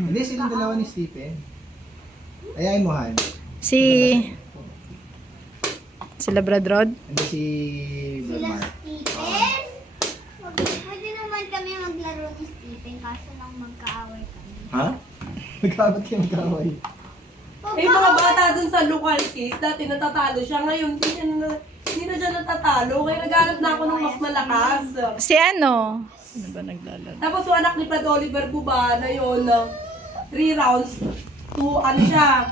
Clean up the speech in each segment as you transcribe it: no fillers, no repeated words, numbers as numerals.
Hindi, silang dalawa ni Stephen. Ayayin mo, Han. Sila Brad Rod? Hindi si Sila Brad. Stephen? Pwede naman kami maglaro ni Stephen kaso lang magkaaway kami. Ha? Magkabot kayo magkaway. Mga bata dun sa local case, dati natatalo siya. Ngayon, hindi na siya natatalo. Kaya naghanap na ako ng mas malakas. Si ano? Ano ba naglalaro? Tapos yung anak ni Brad Oliver Cubana yun, 3 rounds, 2, ano siya,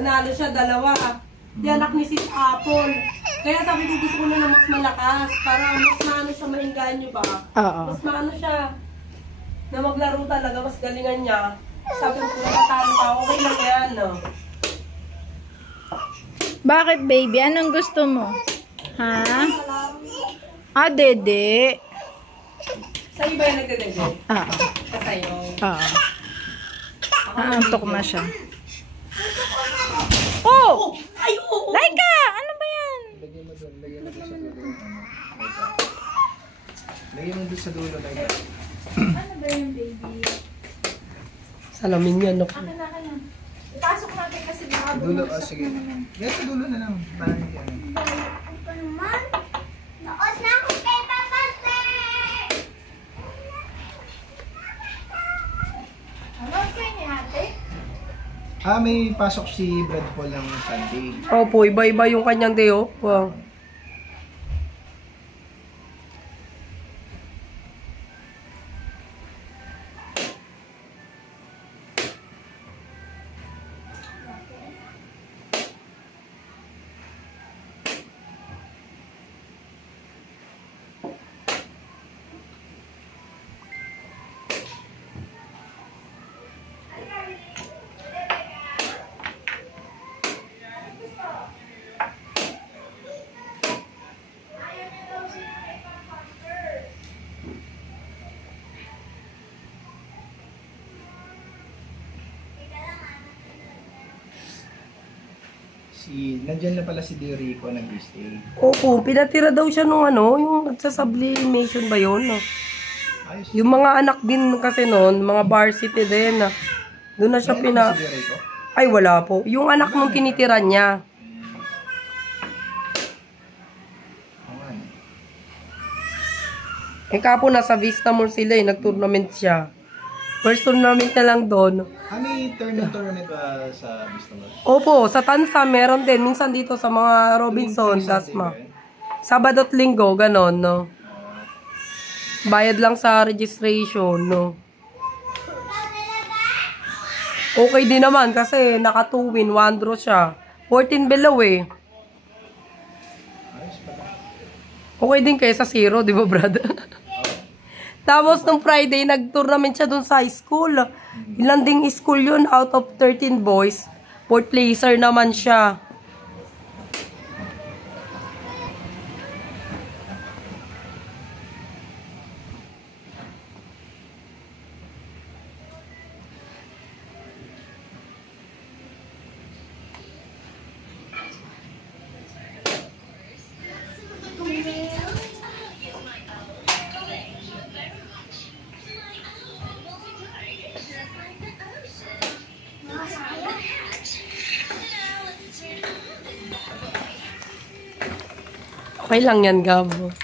nanalo siya, 2. Yung anak ni Sis Apple. Kaya sabi ko gusto ko na mas malakas, para mas maano siya, maingganyo ba? Oo. Mas maano siya, na maglaro talaga, mas galingan niya. Sabi ko, natatalo pa, okay lang yan, no? Bakit, baby? Anong gusto mo? Ha? Dede. Sa'yo ba yung nagdadagay? Oo. Sa'yo. Oo. Antok na siya. Oh! Ay, oo! Laika! Ano ba yan? Lagyan mo doon, lagyan mo doon sa dulo. Lagyan mo doon sa dulo. Ano ba yung baby? Salamin yan, no? Akin na. Ipasok natin kasi baka Dulo, sige. Yan sa dulo na lang. Parang yan. Ito naman. Naos na ako kay Papa Sir! Ano kayo ni ate? May pasok si Brad Paul ng Sunday. Opo, iba-iba yung kanyang day, oh. Wow. Nandiyan na pala si Derico nag-stay. Opo, pinatira daw siya nung yung nagsasublimation ba yun? No? Ayos. Yung mga anak din kasi noon, mga varsity din. Doon na siya Meron ba si Derico? Ay, wala po. Yung anak nung tinitira niya. Kapo nasa Vista Mall sila nag-tournament siya. First tournament na lang doon. May tournament ba sa Vista Mall? Opo, sa Tansa meron din. Minsan dito sa mga Robinson, Dasma. Sabado at Linggo, ganon, no? Bayad lang sa registration, no? Okay din naman kasi naka 2 win, 1 draw siya. 14 below eh. Okay din kaysa 0, di ba, Brad? Tapos nung Friday, nag-tournament siya dun sa high school. Ilan ding school yun out of 13 boys. 4th placer naman siya. Okay lang yan, Gabo.